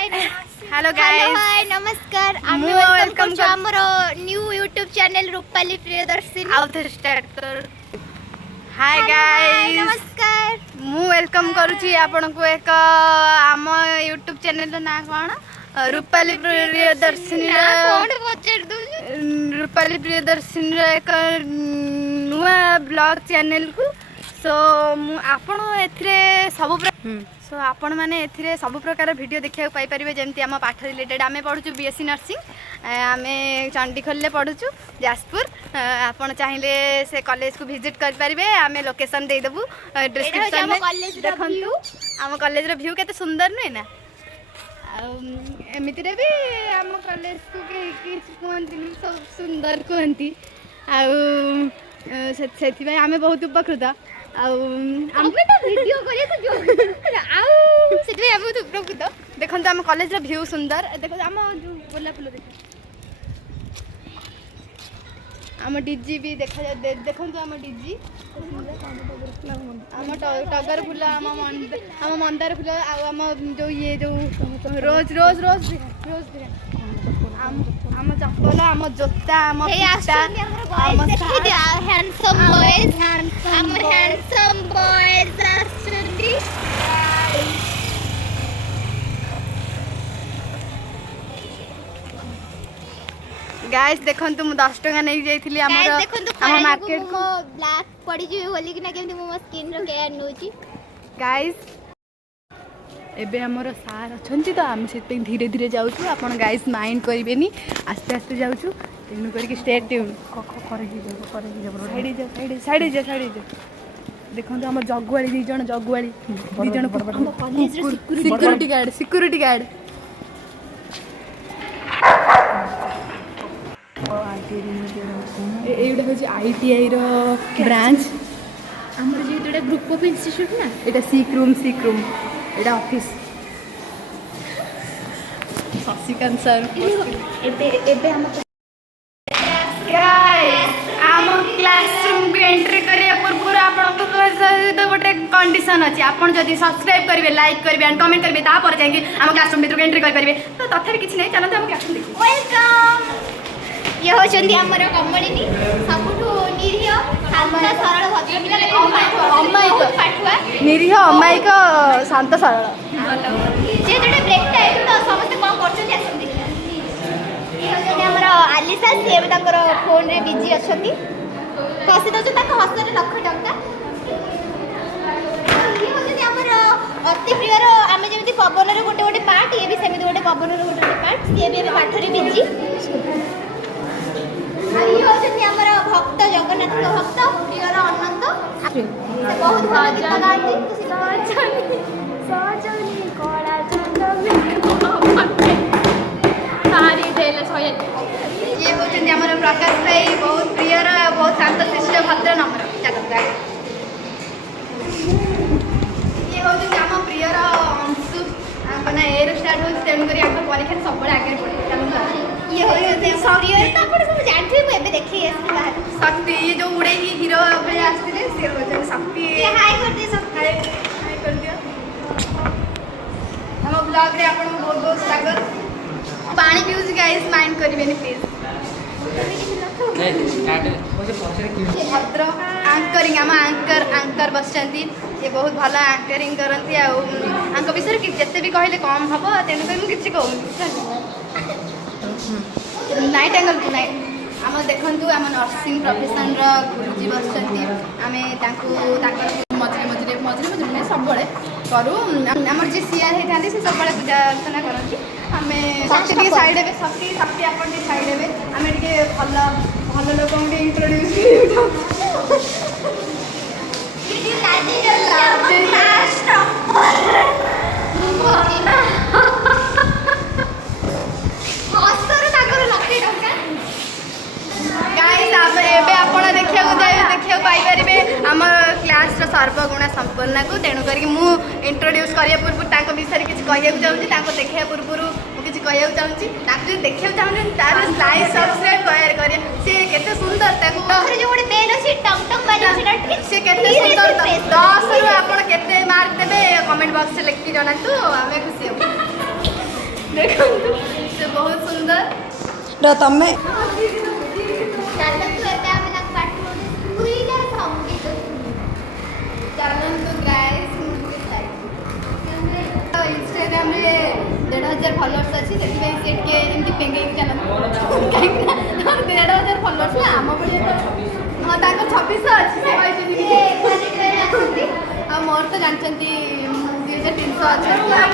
Hello guys hi नमस्कार आम्ही मु वेलकम welcome करछु हमर new YouTube channel Rupali Priyadarshini आउ थे स्टार्ट कर हाय गाइस नमस्कार मु वेलकम करूची आपन को एक आम यूट्यूब चैनल ना कोन रूपाली प्रियदर्शिनी कोन पचर दु रूपाली प्रियदर्शिनी एक नुआ ब्लॉग चैनल को सो आपन एथरे सब सो आपण मैंने एथिरे सब प्रकार वीडियो देखा पाई परिबे जेमती आम पाठ रिलेटेड आमे पढुचु बीएससी नर्सिंग आमे चंडीखोल पढुचु जाजपुर आपण चाहिले से कॉलेज को विजिट कर परिबे आमे लोकेशन दे देबु डिस्क्रिप्शन में देखंतु आम कॉलेज रो व्यू केते सुंदर नै ना एमिति रे भी आम कॉलेज को के कहंती सब सुंदर कहंती आ सेथि भाई आमे बहुत उपकृत आमे तो वीडियो करे तो जो सेथि भाई आमे तो उपकृत देखंतु आम कॉलेज रो व्यू सुंदर देखो आम जो गोला फुल देख आम डीजी भी देखा देखंतु आम डीजी आम टगर फुल आम मंदार फुल आम जो ये जो रोज रोज रोज रोज आम चप्पल आम जोता आम हैंडसम बॉयज हैंडसम बॉयज आछंती गाइस देखंतु मु 10 टका नै जाइथिली हमर हम मार्केट को ब्लैक पड़ी जे होली कि ना केमती मो स्किन रो केयर नोची गाइस एबे हमर सार अछंती तो हम से धीरे धीरे जाउछु आपण गाइस माइंड करिवेनी आस्ते आस्ते जाउछु तेनु करके स्टे ट्यून साइड जा देखंतु हमर जगुआली दी जण कॉलेज रो सिक्योरिटी गार्ड एटा होची आईटीआई रो ब्रांच हमर जे तोडा ग्रुप ऑफ इंस्टीट्यूट ना एटा सीक रूम एटा ऑफिस शशिकांत सर एबे हम गाइस आम क्लासरूम को एंट्री करिया पूर्व आपन को गोटे कंडीशन अछि आपन जदी सब्सक्राइब करिवे लाइक करिवे एंड कमेंट करिवे ता पर जाके हम क्लासरूम भीतर एंट्री कर परिवे तो तथापि किछ नै चलते हम क्लासरूम देखि वेलकम ये होचंदी हमर कम्युनिटी सबुठु निरीह शांत सरल भद्र पिला अमायिक पाठुआ निरीह अमायिक शांत सरल जे तोडे ब्रेक टाइम तो समस्त कोन करछन आसन देखिया ये होचंदी हमर आलिसा से ताकर फोन रे बिजी अछंती कसी दो ताक हसरे लक्ष टंका ये होचंदी हमर अति प्रियर आमे जेमति पवन रे गोटे गोटे पार्ट ये भी सेमि गोटे पवन रे गोटे पार्ट से भी पाठ रे बिजी ये होचंदी हमर भक्त जगन्नाथ भक्त प्रियर अनंत से बहुत भल गीत गाती सजनी कोला सारी देले सोये ये होचंदी हमर प्रकाश भाई बहुत प्रियर बहुत शांत शिष्ट भद्र नम्र जगत ये होचंदी हम प्रियर अंशु अपना एयर स्टार्ट हो तेनु करी आक परीक्षा सब बड़े आगे पड़े ये होचंदी प्रियर तो आपण सब जानथि मु एबे देखि आसी बाहर शक्ति ये जो उड़े ही हीरो अपने आस्ते से होचंदी शक्ति ये हाय कर दे सब हाय कर दियो हम ब्लॉग रे आपण बहुत बहुत स्वागत पानी पिउज गाइस माइंड करिवेनी प्लीज भद्र एंकरिंग आम एंकर बसचंती ये बहुत भल एंकरिंग करती आंक विषय कि जिते भी कहले कम हम तेणुक मुझे किसी कहूँ नाइट एंगल को नाइट आम देखूँ आम नर्सिंग प्रोफेशन गुरुजी बसचंती आम मझे मझे मझे मझे सब करूँ आम जी सीआर होता से सब पूजा अर्चना करती आम शक्ति साइड हे शक्ति शक्ति आप साइड हे आम भल भल लोक इंट्रोड्यूस देखा पाइपर आम क्लास सर्वगुणा संपन्न को तेणुक इंट्रोड्यूस करने पूर्व विषय किसी कहूँ चाहूँगी देखा पूर्व किसी कहूँ चाहूँगी देखा चाहूँ तार लाइक सब्सक्राइब कर सी के सुंदर सी के सुंदर 10 रु आप मार्क देवे कमेंट बॉक्स से लिखी जनातु आम खुशी ଦେଖନ୍ତୁ ସେ ବହୁତ ସୁନ୍ଦର। ତମେ ଚାଲନ୍ତୁ ଏବେ ଆମେ ତାକୁ ପାଠ ପୁରୀର ସଙ୍ଗୀତ ଚାଲନ୍ତୁ ଗାଇସ୍ ଇନଷ୍ଟାଗ୍ରାମରେ 1,500 ଫଲୋଅର୍ସ ଅଛି, ସେଥିପାଇଁ ସେ ଟିକେ ଏମିତି ପେଙ୍ଗେଇକି ଚାଲନ୍ତୁ କାହିଁକି ନା 1,500 ଫଲୋଅର୍ସ ନା ଆମ ଭଳିଆ ତ ହଁ ତାଙ୍କ 2600 ଅଛି ସେ କହିଛନ୍ତି ଆଉ ମୋର ତ ଜାଣିଛନ୍ତି 2,300 ଅଛନ୍ତି 1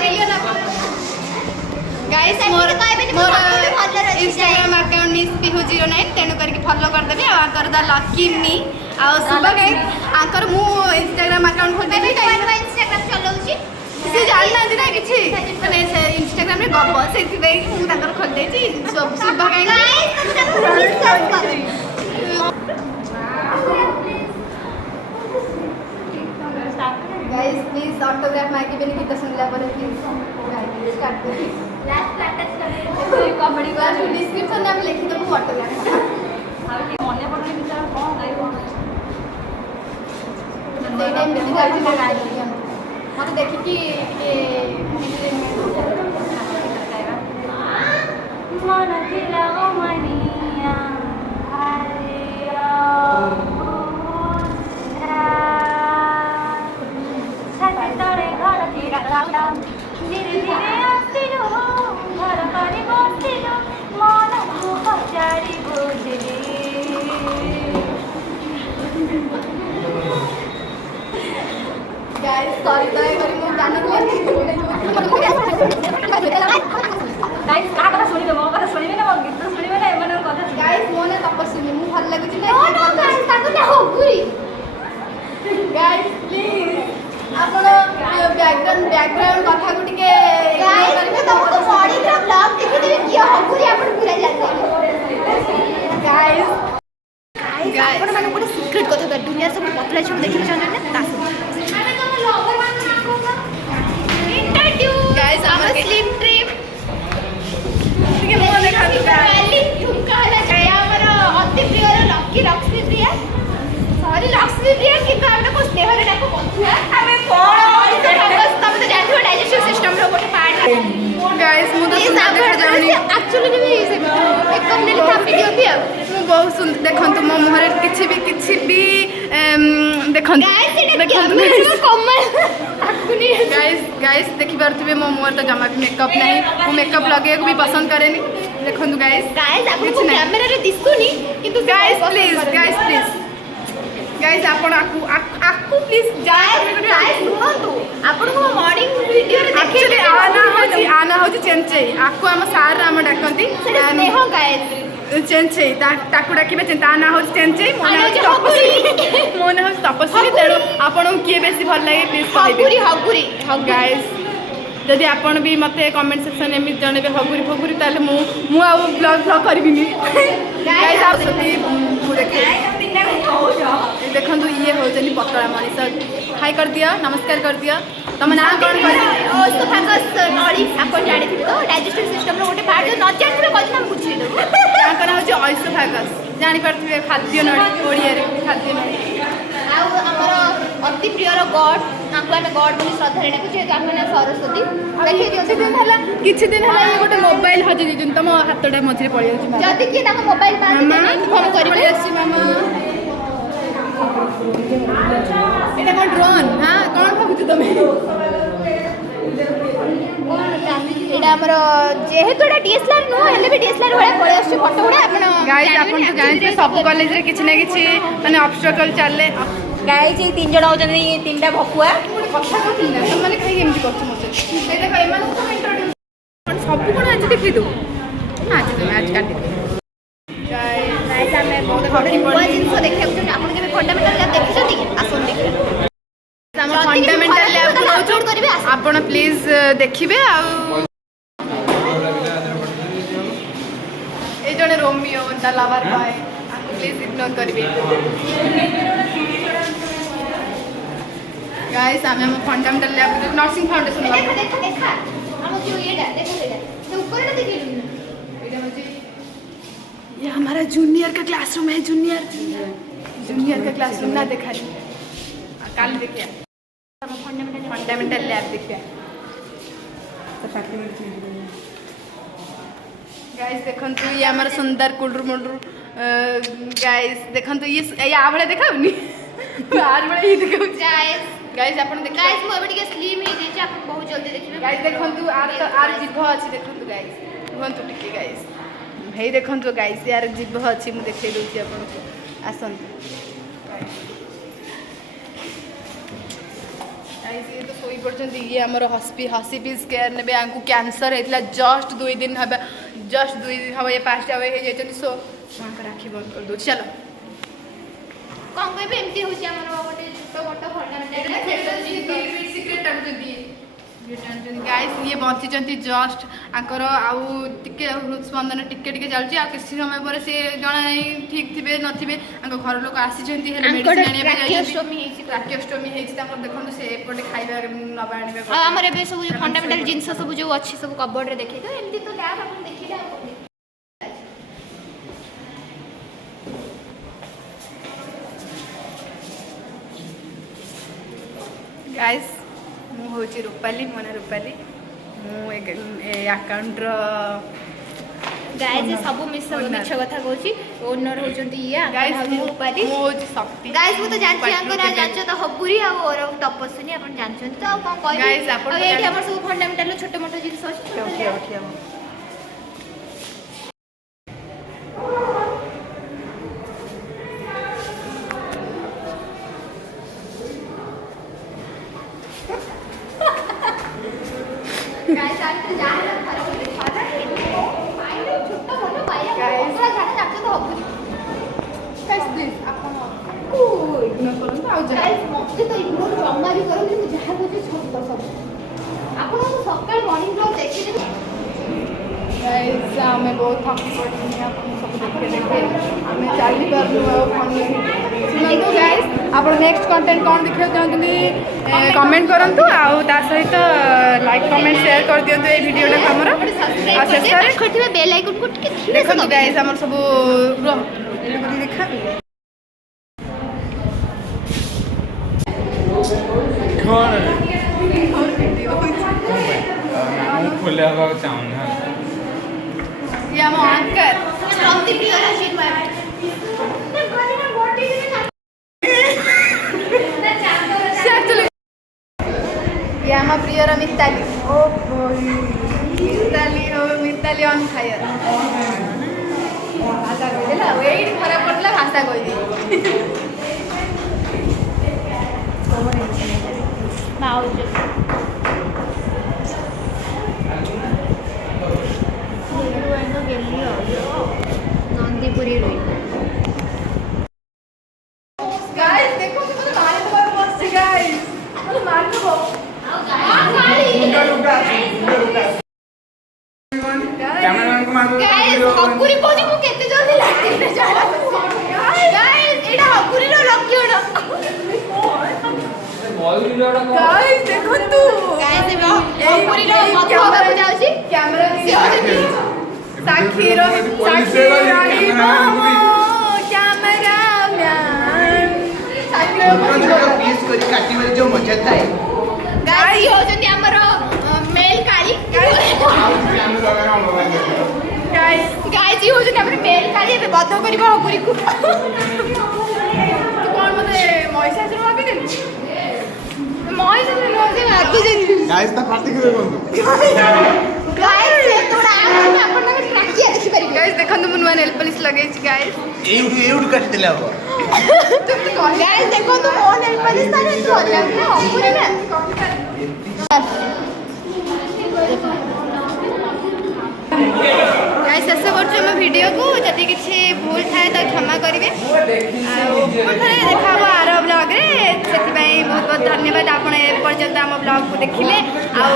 ମିଲିୟନ ଗାଇସ୍ ମୋର ଇନଷ୍ଟାଗ୍ରାମ ଆକାଉଣ୍ଟ nisphu09 ତେଣୁ କରିକି ଫଲୋ କରିଦେବି ଆଉ ଆଙ୍କର ଦ ଲକି ମି ଆଉ ଶୁଭ ଗାଇସ୍ ଆଙ୍କର ମୁଁ ଇନଷ୍ଟାଗ୍ରାମ ଆକାଉଣ୍ଟ ଖୋଲିଦେବି ଇନଷ୍ଟାଗ୍ରାମ ଚଲାଉଛି ସେ ଜାଣିନାହାନ୍ତି ନା କିଛି ମାନେ ସେ ଇନଷ୍ଟାଗ୍ରାମରେ ଗପ ସେଥିପାଇଁ ମୁଁ ତାଙ୍କର ଖୋଲିଦେଇଛି ଶୁଭ गाइस प्लीज ऑटोग्राफ मांगिबेनी गीत सुनला पर प्लीज स्टार्ट करी कॉमेडी का डिस्क्रिप्शन में हम लिखि देबो ऑटोग्राफ मने पड़ले विचार कोन गाइबो से टाइम में गाइबो मते देखि कि मन दिला ओ मनिया धीरे धीरे आसिलु घर पारी बसिलु मन को पचारी बुझली गाइस सॉरी दया करी मु जानि गाइस का कथा सुनिबे मो कथा सुनिबे ना मो गीत सुनिबे ना एमन कथा गाइस मोने तपस्वी मु भल लागुची ना नो गाइस ताको ना हो पूरी गाइस प्लीज आपण बैकग्राउंड कथा को टिके गाइस मैं तुमको बॉडी का ब्लॉग देखि देबे किया हकुरी आपण पूरा जान गाइस आपण माने गोटे सीक्रेट कथा कर दुनिया सब पतला छम देखि जान ना तास माने तुम लवर मान introduce guys our slim trip टिके मो देखा दु वाली झुमका हला गया हमर अति प्रिय लकी लक्ष्मी प्रिया सॉरी लक्ष्मी प्रिया कि कामना को स्नेहरे डाको बंधुआ हमें कोन बस तब तो जानथो डाइजेस्टिव सिस्टम रो गोटे पार्ट गाइस मु तो सुंदर देखा जाउनी एक्चुअली भी से मेकअप ने लिखा वीडियो भी अब मु बहुत सुंदर देखंतु मो मुहरे किछि भी देखंतु गाइस देखंतु कमल आकुनी गाइस देखि पारथिबे मो मुहर तो जमा भी मेकअप नहीं मु मेकअप लगे को भी पसंद करेनी देखंतु गाइस आपको कैमरा रे दिसुनी किंतु गाइस प्लीज गाइस आपण आकु प्लीज गाइस सुनंतु आपण को मॉर्निंग वीडियो रे एक्चुअली आना होची चेंचई आकु हम सार राम डाकंती स्नेह गाइस चेंचई ताकु डाकिबे ता ना होची चेंचई मोने होची तपस्वी तेणु आपण किए बेसी भल लागे प्लीज कहबे हगुरी गाइस जदि आपण भी मते कमेंट सेक्शन में जणबे हगुरी फगुरी ताले मु आ ब्लॉग करबिनी गाइस आप सती देखे देखंतु ये होजनी पतला मनीष हाय कर दिया नमस्कार कर दिया तुम ना कौन कर ओसोफेगस नळी आपण जानि तो डाइजेस्टिव सिस्टम रो गोटे पार्ट न जानथिबे कहि हम बुझी देबो क्या करा होची ओसोफेगस जानि परथिबे खाद्य नळी ओडिया रे खाद्य नळी आ हमर अति प्रिय रो गॉड आंको हम गॉड बोली श्रद्धा रे डाकु जे आपण सरस्वती देखि किछि दिन हला ये गोटे मोबाइल हजि दिजन तम हातडे मझरे पळि अछि जदि कि ताको मोबाइल पास इन्फॉर्म करिबे अछि मामा एटा कोन ड्रोन हां कोन भाबुछ तमे एटा हमर जेहेतु एटा डीएसएलआर नो हेले भी डीएसएलआर वाला पळे आछे फोटो गुडा आपण गाइस आपण तो जानते सब कॉलेज रे किछि ना किछि माने ऑब्स्टेकल चलले गाइस ये 3 जण होजन ये 3टा भकुआ कथा कहथिन ना तुम माने खाइ एमति करछ मसे ए देखो एमान को इंट्रोड्यूस सब कोन आज देखि दो आज तो मैच काट गाइस हमें बहुत गोटे नुआ जिनस देखिया कि आपण के फंडामेंटल लैब देखि छथि आसन देखि हम फंडामेंटल लैब को अपलोड करबे आपण प्लीज देखिबे आ ए जने Romeo the lover boy please ignore करबे गाइस हम फंडामेंटल लैब नर्सिंग फाउंडेशन देखा हम जो येडा देखा तो ऊपर ना देखि ये हमारा जूनियर का क्लासरूम है जूनियर का क्लासरूम ना देखा कल देखिए फंडामेंटल लैब देखिए गाइस देखंतु ये हमर सुंदर कुंडरू मुंडरू गाइस देखंतु ये आ बळे देखाउनी आज बळे ही देखाउ गाइस आपण देख गाइस मो अबे टिके स्लिम हे जे आपण बहुत जल्दी देखिबे गाइस देखंतु आर जिभ अछि देखंतु गाइस देखंतु टिके गाइस हे देखंतु गाइस यार जिभ अछि मु देखै दोछि आपण आसंतु गाइस ये तो सोई पड़छन ये हमर हॉस्पिटल केयर नेबे आंकु कैंसर हेतला जस्ट 2 दिन हबे जस्ट 2 दिन हबे पास्ट हबे हे जेतनी सो मां राखी बंद कर दो चलो कौन कहबे एमती होछि हमर गोटे छोटो मोटो फंडामेंटल सीक्रेट टेंशन गाइस ये बंची जंती जस्ट आंकर आउ टिके हृदस्पंदन टिके टिके चलची आ किसी समय पर से जणा नहीं ठीक थिबे नथिबे आंक घर लोक आसी जंती हेले मेडिसिन आनिबे ट्रैकियोस्टोमी हेछि ट्रैकियोस्टोमी हेछि तापर देखंतु से एपटे खाइबा नबा आनिबे आ हमर एबे सब फंडामेंटल जिंस सब जो अछि सब कबोर्ड रे देखै तो एमती तो लैब अपन देखिले गाइस मु होची रूपाली मने रूपाली मु अकाउंट रो गाइस सब मिछ कथा कहूची ओनर होचंती या गाइस रूपाली मु होची शक्ति गाइस मु तो जानची अंकर ना जानछ तो हबुरी आ और तपस्विनी अपन जानछन तो कोन कहबी गाइस अपन एठी हमर सब फंडामेंटल छोटो मोटो जिंस अछि उठिया गाइस आज तो जा रहा खराब हो खाना फाइनल छोटो मोटो पाया ओकरा जाने जाके तो हबुरी गाइस प्लीज आपण को इग्नोर करंतु आ जा गाइस मते तो इग्नोर जम्मा भी करो कि जहा होचे छोटो सब आपण तो सकाळ मॉर्निंग ब्लॉग देखिले गाइस हमें बहुत थकी पड़ी अपन सब देखे देखे हमें चली परनु आ फोन सुनंतु गाइस आपण नेक्स्ट कंटेंट कोन देखियो चाहतनी कमेंट करंतु आ ता सहित लाइक कमेंट शेयर कर दियंतु ए वीडियोटा हमर आ शेषरे खटिबे बेल आइकन को टिके धीरे से देखंतु गाइस हमर सब देखा खोले हवा चाहूँ ये हम एंकर अति प्रिय रशीद मैम ये हम प्रिय मिताली ओ मिताली ऑन फायर भाषा कह देला वेट खराब पड़ला भाषा कह दी नंदीपुरी रही गाइस देखो तो मत मारे तो बस गाइस मत मार दो कैमरामैन को मार दो गाइस हकुरी कोजी मु केते जल्दी लागे गाइस एटा हकुरी रो लक्ष्य गाइस देखो तू गाइस एबा हकुरी रो मत होबा जाउची कैमरा से साक्षी रो साक्षी रानी मामो कैमरा मैन साक्षी रो पीस को काटिबार जो मजा थाए गाइस ये होजंती हमर मेल काली गाइस गाइस ये होजंती हमर मेल काली एबे बद्ध करबा हकुरी को तू कोन मते मॉइस्चराइजर भाबी देलु मॉइस रोजे आगे जेंदी गाइस ता फाटी के बंदु गाइस ये थोड़ा आगे अपन ना ट्रैक किया देखि परिबे गाइस देखंतु मुनवा नेल पॉलिश लगै छी गाइस एउड काट देला हो तुम तो कह गाइस देखो तू मोन नेल पॉलिश तारे तू अलग ना हकुरी ना गाइस शेष करछु हम वीडियो को जति किछि भूल थाए तो क्षमा करिवे आ पुनः देखा हो आरो ब्लॉग रे सेति पई बहुत बहुत धन्यवाद आपण ए पर्यंत हम ब्लॉग को देखिले आ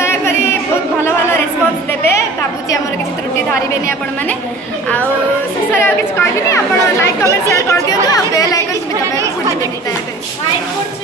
दया करी बहुत भलो भलो रिस्पांस देबे बाबूजी हमर किछि त्रुटि धरिबेनी आपण माने आ शेष रे किछि कहबिनी आपण लाइक कमेंट शेयर कर दियौ आ बेल आइकन भी दबाइ भूलि बेनी दया करी माइंड